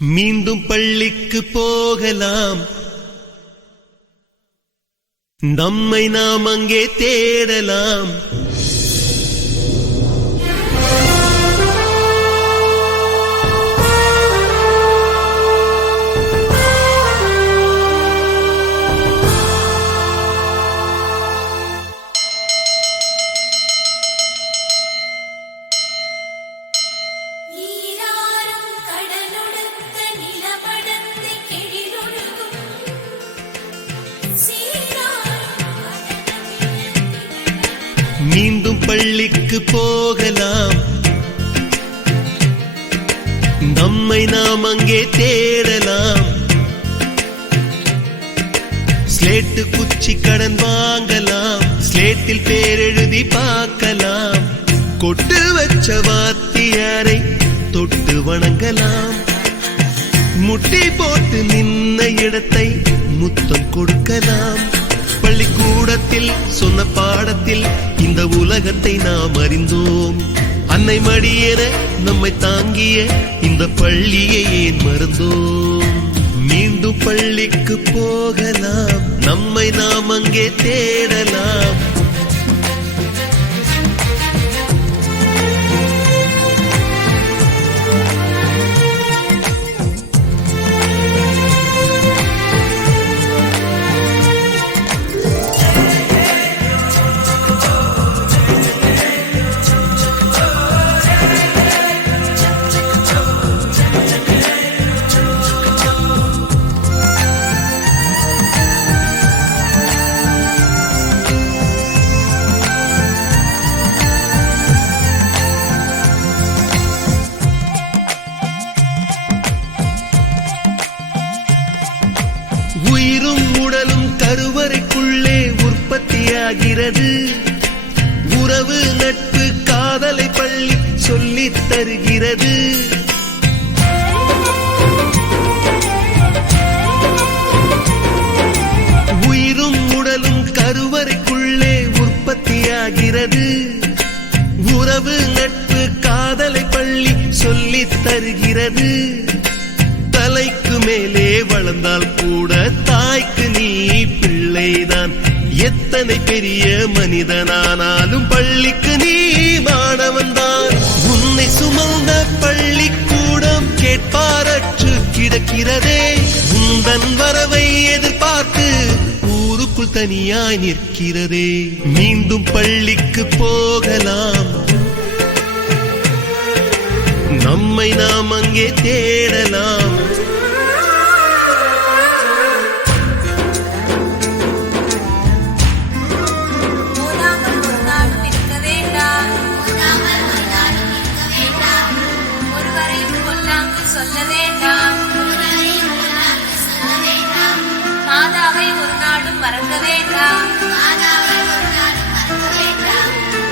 மீண்டும் பள்ளிக்கு போகலாம், நம்மை நாம் அங்கே தேடலாம். மீண்டும் பள்ளிக்கு போகலாம், நம்மை நாம் அங்கே தேடலாம். ஸ்லேட்டு குச்சி கடன் வாங்கலாம், ஸ்லேட்டில் பேர் எழுதி பார்க்கலாம். கொட்டு வச்ச வாத்தியாரை தொட்டு வணங்கலாம், முட்டி போட்டு நின்ன இடத்தை முத்தம் கொடுக்கலாம். பள்ளிக்கூடத்தில் சொன்ன பாடத்தில் இந்த உலகத்தை நாம் அறிந்தோம். அன்னை மடியென நம்மை தாங்கிய இந்த பள்ளியை ஏன் மறந்தோம்? மீண்டும் பள்ளிக்கு போகலாம், நம்மை நாம் அங்கே தேடலாம். உயிரும் உடலும் கருவறைக்குள்ளே உற்பத்தியாகிறது. உறவு நட்பு காதலை பள்ளி சொல்லித் தருகிறது. உயிரும் உடலும் கருவறைக்குள்ளே உற்பத்தியாகிறது. உறவு நட்பு காதலை பள்ளி சொல்லித் தருகிறது. தலைக்கு மேலே வளர்ந்தால் கூட தாய்க்கு நீ பிள்ளைதான். எத்தனை பெரிய மனிதனானாலும் பள்ளிக்கு நீ மாணவன்தான். உன்னை சுமந்த பள்ளிக்கூடம் கேட்பாரற்று கிடக்கிறதே. உந்தன் வரவை எதிர்பார்த்து ஊருக்குள் தனியாய் நிற்கிறதே. மீண்டும் பள்ளிக்கு போகலாம், நம்மை நாம் அங்கே தேடலாம். சொல்ல வேண்டாம், மாதாவை ஒரு நாளும் மறக்க வேண்டாம்.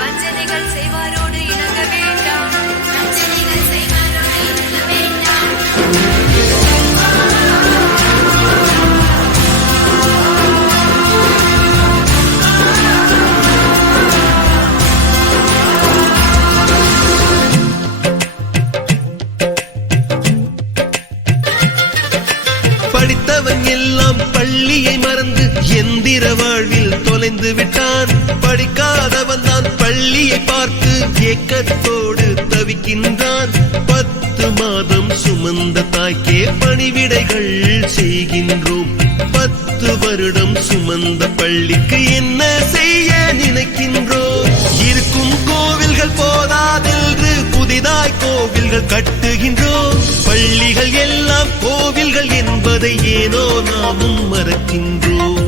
வஞ்சனைகள் செய்வாரோடு இணங்க வேண்டாம். படித்தவன் எல்லாம் பள்ளியை மறந்து எந்திர வாழ்வில் தொலைந்து விட்டான். படிக்காதவன் தான் பள்ளியை பார்த்து ஏக்கத்தோடு தவிக்கின்றான். 10 மாதம் சுமந்த தாய்க்கே பணிவிடைகள் செய்கின்றோம். 10 வருடம் சுமந்த பள்ளிக்கு என்ன செய்ய நினைக்கின்றோம்? இருக்கும் கோவில்கள் போதாதென்று புதிதாய் கோவில்கள் கட்டுகின்றோம். பள்ளிகள் எல்லாம் கோவில்கள் என்பதை ஏனோ நாமும் மறக்கின்றோம்.